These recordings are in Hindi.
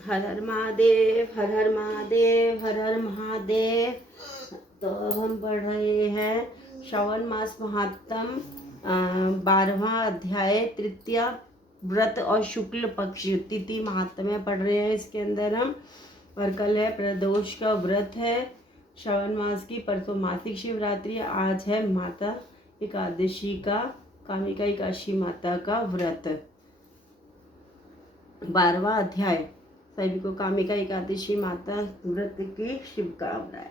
हर हर महादेव, हर हर महादेव, हर हर महादेव। तो अब हम पढ़ रहे हैं श्रावण मास महात्म 12वां अध्याय तृतीया व्रत और शुक्ल पक्ष तिथि महात्म्य पढ़ रहे हैं इसके अंदर हम। और कल है प्रदोष का व्रत है श्रावण मास की, परसों मासिक शिवरात्रि, आज है माता एकादशी का, कामिका एकादशी माता का व्रत। 12वां अध्याय। सभी को कामिका एकादशी माता व्रत की शुभकामनाएं।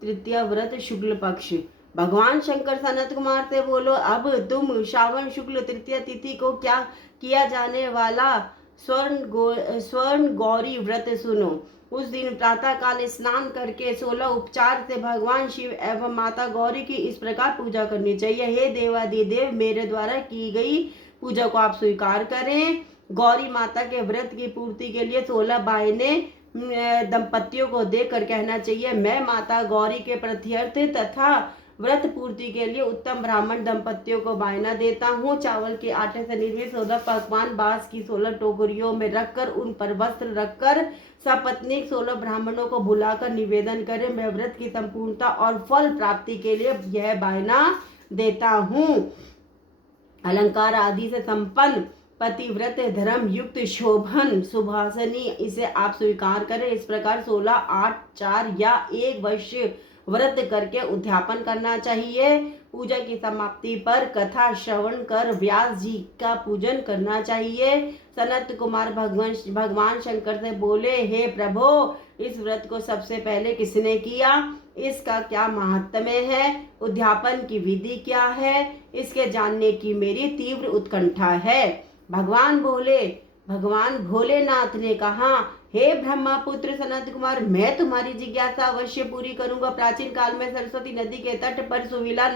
तृतीय व्रत शुक्ल पक्ष। भगवान शंकर सनत कुमार से बोलो, अब तुम श्रावण शुक्ल तृतीय तिथि को क्या किया जाने वाला स्वर्ण गौरी व्रत सुनो। उस दिन प्रातः काल स्नान करके 16 उपचार से भगवान शिव एवं माता गौरी की इस प्रकार पूजा करनी चाहिए। हे देवादिदेव, मेरे द्वारा की गई पूजा को आप स्वीकार करें। गौरी माता के व्रत की पूर्ति के लिए 16 बायने दंपतियों को देकर कहना चाहिए, मैं माता गौरी के प्रत्यर्थ तथा व्रत पूर्ति के लिए उत्तम ब्राह्मण दंपतियों को बायना देता हूँ। चावल के आटे से निर्मित 16 पकवान बांस की 16 टोकरियों में रखकर उन पर वस्त्र रखकर सपत्नीक 16 ब्राह्मणों को बुलाकर निवेदन करें, मैं व्रत की संपूर्णता और फल प्राप्ति के लिए यह बायना देता हूँ। अलंकार आदि से संपन्न पतिव्रत धर्म युक्त शोभन सुभाषनी इसे आप स्वीकार करें। इस प्रकार 16, 8, 4 या 1 वर्ष व्रत करके उद्यापन करना चाहिए। पूजा की समाप्ति पर कथा श्रवण कर व्यास जी का पूजन करना चाहिए। सनत कुमार भगवान शंकर से बोले, हे प्रभो, इस व्रत को सबसे पहले किसने किया? इसका क्या महात्म्य है? उद्यापन की विधि क्या है? इसके जानने की मेरी तीव्र उत्कंठा है। भगवान भोलेनाथ ने कहा, हे ब्रह्मा पुत्र सनत कुमार, मैं तुम्हारी जिज्ञासा अवश्य पूरी करूंगा। प्राचीन काल में सरस्वती नदी के तट पर सुविला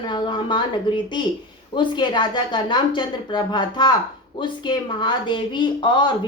महानगरी थी। उसके राजा का नाम चंद्रप्रभा था। उसके महादेवी और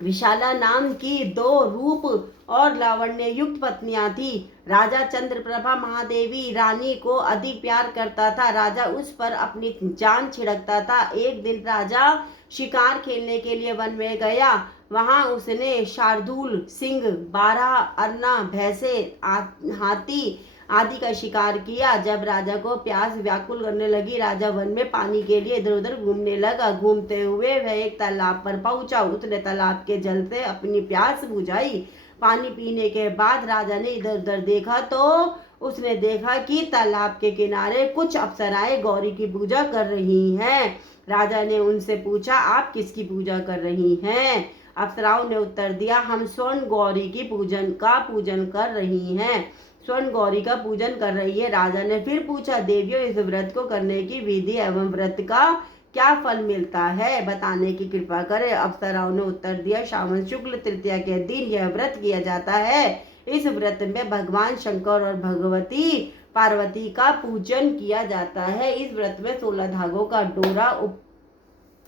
विशाला नाम की 2 रूप और लावण्य युक्त पत्नियां थी। राजा चंद्रप्रभा महादेवी रानी को अधिक प्यार करता था। राजा उस पर अपनी जान छिड़कता था। एक दिन राजा शिकार खेलने के लिए वन में गया। वहां उसने शार्दूल, सिंह, 12 अरना, भैंसे, हाथी आदि का शिकार किया। जब राजा को प्यास व्याकुल करने लगी, राजा वन में पानी के लिए इधर उधर घूमने लगा। घूमते हुए वह एक तालाब पर पहुंचा। उसने तालाब के जल से अपनी प्यास बुझाई। पानी पीने के बाद राजा ने इधर उधर देखा तो उसने देखा कि तालाब के किनारे कुछ अप्सराएं गौरी की पूजा कर रही हैं। राजा ने उनसे पूछा, आप किसकी पूजा कर रही हैं? अप्सराओं ने उत्तर दिया, हम स्वर्ण गौरी की पूजन कर रही हैं। स्वर्ण गौरी का पूजन कर रही है। राजा ने फिर पूछा, देवियों, इस व्रत को करने की विधि एवं व्रत का क्या फल मिलता है, बताने की कृपा करें। अप्सराओं ने उत्तर दिया, श्रावण शुक्ल तृतीया के दिन यह व्रत किया जाता है। इस व्रत में भगवान शंकर और भगवती पार्वती का पूजन किया जाता है। इस व्रत में 16 धागों का डोरा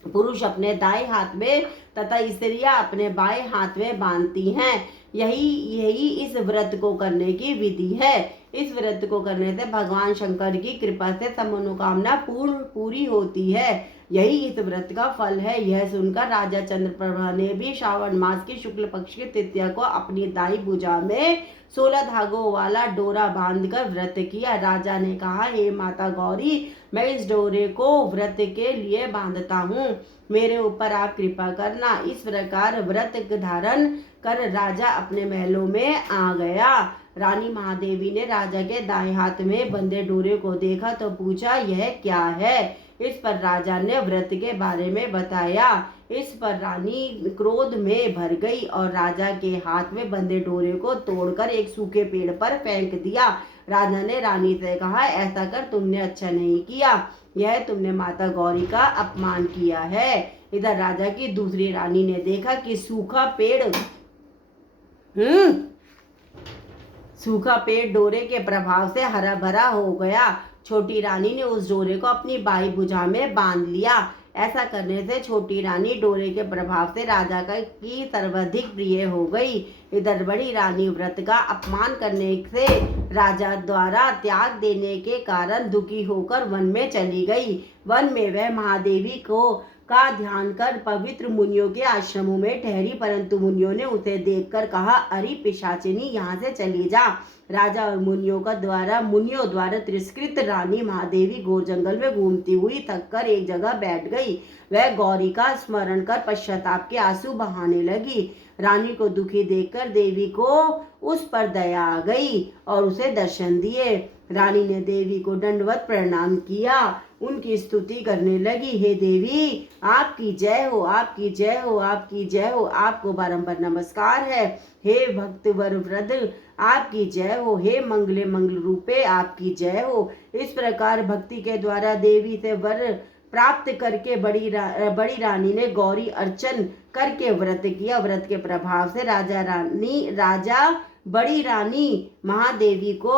पुरुष अपने दाएं हाथ में तथा स्त्रियां अपने बाएं हाथ में बांधती हैं। यही इस व्रत को करने की विधि है। इस व्रत को करने से भगवान शंकर की कृपा से सब मनोकामना पूरी होती है। यही इस व्रत का फल है। यह सुनकर राजा चंद्रप्रभा ने भी श्रावण मास की शुक्ल पक्ष की तृतीया को अपनी दाई भुजा में 16 धागों वाला डोरा बांधकर व्रत किया। राजा ने कहा, हे माता गौरी, मैं इस डोरे को व्रत के लिए बांधता हूँ, मेरे ऊपर आप कृपा करना। इस प्रकार व्रत धारण कर राजा अपने महलों में आ गया। रानी महादेवी ने राजा के दाएं हाथ में बंधे डोरे को देखा तो पूछा, यह क्या है? इस पर राजा ने व्रत के बारे में बताया। इस पर रानी क्रोध में भर गई और राजा के हाथ में बंधे डोरे को तोड़कर एक सूखे पेड़ पर फेंक दिया। राजा ने रानी से कहा, ऐसा कर तुमने अच्छा नहीं किया, यह तुमने माता गौरी का अपमान किया है। इधर राजा की दूसरी रानी ने देखा कि सूखा पेड़ डोरे के प्रभाव से हरा भरा हो गया। छोटी रानी ने उस डोरे को अपनी बाई भुजा में बांध लिया। ऐसा करने से छोटी रानी डोरे के प्रभाव से राजा की सर्वाधिक प्रिय हो गई। इधर बड़ी रानी व्रत का अपमान करने से राजा द्वारा त्याग देने के कारण दुखी होकर वन में चली गई। वन में वह महादेवी को का ध्यान कर पवित्र मुनियों के आश्रमों में ठहरी, परंतु मुनियों ने उसे देखकर कहा, अरे पिशाचिनी, यहाँ से चली जा। राजा और मुनियों द्वारा तिरस्कृत रानी महादेवी घोर जंगल में घूमती हुई थककर एक जगह बैठ गई। वह गौरी का स्मरण कर पश्चाताप के आंसू बहाने लगी। रानी को दुखी देखकर देवी को उस पर दया आ गई और उसे दर्शन दिए। रानी ने देवी को दंडवत प्रणाम किया, उनकी स्तुति करने लगी। हे देवी, आपकी जय हो, आपकी जय हो, आपकी जय हो, आपको बारंबार नमस्कार है। हे भक्तवर वृद्ध, आपकी जय हो। हे मंगले मंगल रूपे, आपकी जय हो। इस प्रकार भक्ति के द्वारा देवी से वर प्राप्त करके बड़ी रानी ने गौरी अर्चन करके व्रत किया। व्रत के प्रभाव से राजा बड़ी रानी महादेवी को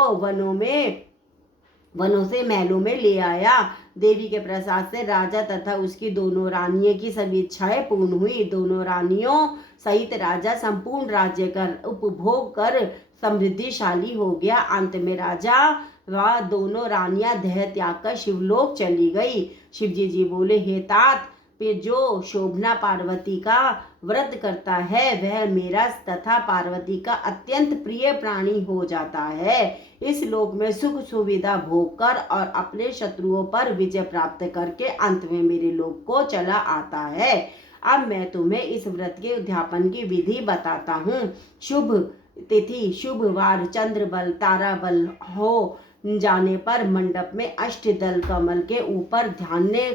वनों से महलों में ले आया। देवी के प्रसाद से राजा तथा उसकी दोनों रानियों की सभी इच्छाएं पूर्ण हुई। दोनों रानियों सहित राजा संपूर्ण राज्य का उपभोग कर समृद्धिशाली हो गया। अंत में राजा व दोनों रानियां देह त्याग कर शिवलोक चली गई। शिवजी जी बोले, हे तात, पे जो शोभना पार्वती का व्रत करता है वह मेरा तथा पार्वती का अत्यंत प्रिय प्राणी हो जाता है। इस लोक में सुख सुविधा भोग कर और अपने शत्रुओं पर विजय प्राप्त करके अंत में मेरे लोक को चला आता है। अब मैं तुम्हें इस व्रत के उद्यापन की विधि बताता हूँ। शुभ तिथि, शुभ वार, चंद्र बल, तारा बल हो जाने पर मंडप में अष्टदल कमल के ऊपर ध्यान ने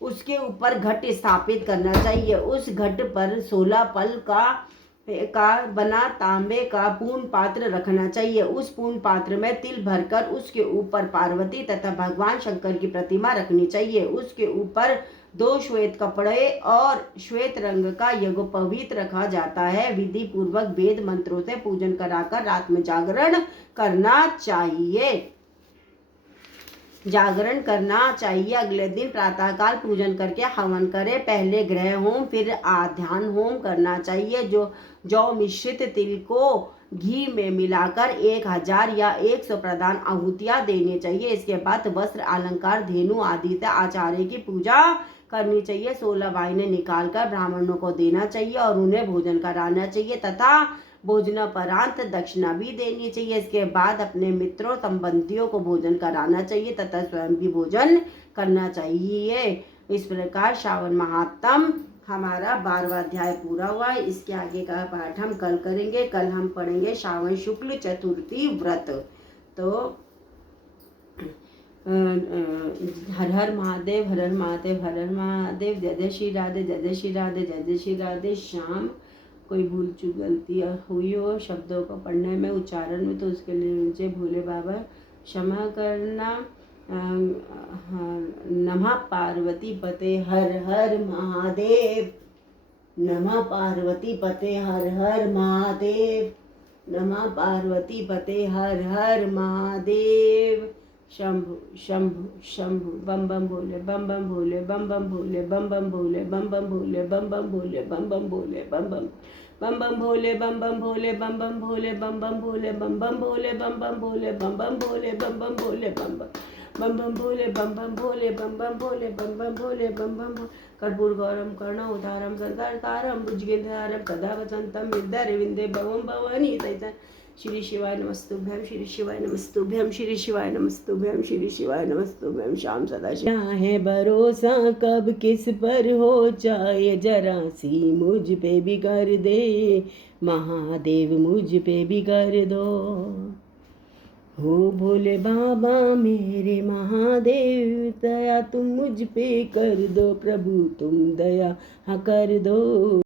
उसके ऊपर घट स्थापित करना चाहिए। उस घट पर 16 पल का बना तांबे का पूर्ण पात्र रखना चाहिए। उस पूर्ण पात्र में तिल भरकर उसके ऊपर पार्वती तथा भगवान शंकर की प्रतिमा रखनी चाहिए। उसके ऊपर 2 श्वेत कपड़े और श्वेत रंग का यज्ञोपवीत रखा जाता है। विधि पूर्वक वेद मंत्रों से पूजन कराकर रात में जागरण करना चाहिए। अगले दिन प्रातःकाल पूजन करके हवन करें। पहले ग्रह होम फिर आध्यान होम करना चाहिए। जौ मिश्रित तिल को घी में मिलाकर 1000 या 100 प्रदान आहुतियां देनी चाहिए। इसके बाद वस्त्र, अलंकार, धेनु आदि से आचार्य की पूजा करनी चाहिए। 16 वाइनें निकालकर ब्राह्मणों को देना चाहिए और उन्हें भोजन कराना चाहिए तथा भोजनापरांत दक्षिणा भी देनी चाहिए। इसके बाद अपने मित्रों संबंधियों को भोजन कराना चाहिए तथा स्वयं भी भोजन करना चाहिए। इस प्रकार श्रावण महात्म हमारा 12वां अध्याय पूरा हुआ। इसके आगे का पाठ हम कल करेंगे। कल हम पढ़ेंगे श्रावण शुक्ल चतुर्थी व्रत। तो हर हर महादेव, हर हर महादेव, हर हर महादेव। जय जय श्री राधे, जय जय श्री राधे, जय जय श्री राधे। शाम कोई भूल चूक गलती हुई हो शब्दों को पढ़ने में, उच्चारण में, तो उसके लिए मुझे भोले बाबा क्षमा करना। नमः पार्वती पते हर हर महादेव। नमः पार्वती पते हर हर महादेव। नमः पार्वती पते हर हर महादेव। शंभु शंभु शंभु बम बम भोले, बम बम भोले, बम बम भोले, बम बम भोले, बम बम भोले, बम बम भोले, बम बम भोले, बम बम भोले, बम बम भोले, बम बम भोले, बम बम भोले, बम बम भोले, बम बम भोले, बम बम भोले, बम बम भोले, बम बम भोले, बम बम भोले, बम बम भोले, बम बम भोले, बम बम कर्पूर गौरम कर्णोद्धारम संतारतारम भुजगेन्द्रहारम सदा वसंतम विद्यारविंदे भवम भवानी सहितं। श्री शिवाय नमस्तुभ्यं, श्री शिवाय नमस्तुभ्यं, श्री शिवाय नमस्तुभ्यं, श्री शिवाय नमस्तुभ्यं। शाम सदा क्या है भरोसा कब किस पर हो जाए, जरा सी मुझ पे भी कर दे महादेव, मुझ पे भी कर दो। हो भोले बाबा मेरे महादेव, दया तुम मुझ पे कर दो प्रभु, तुम दया कर दो।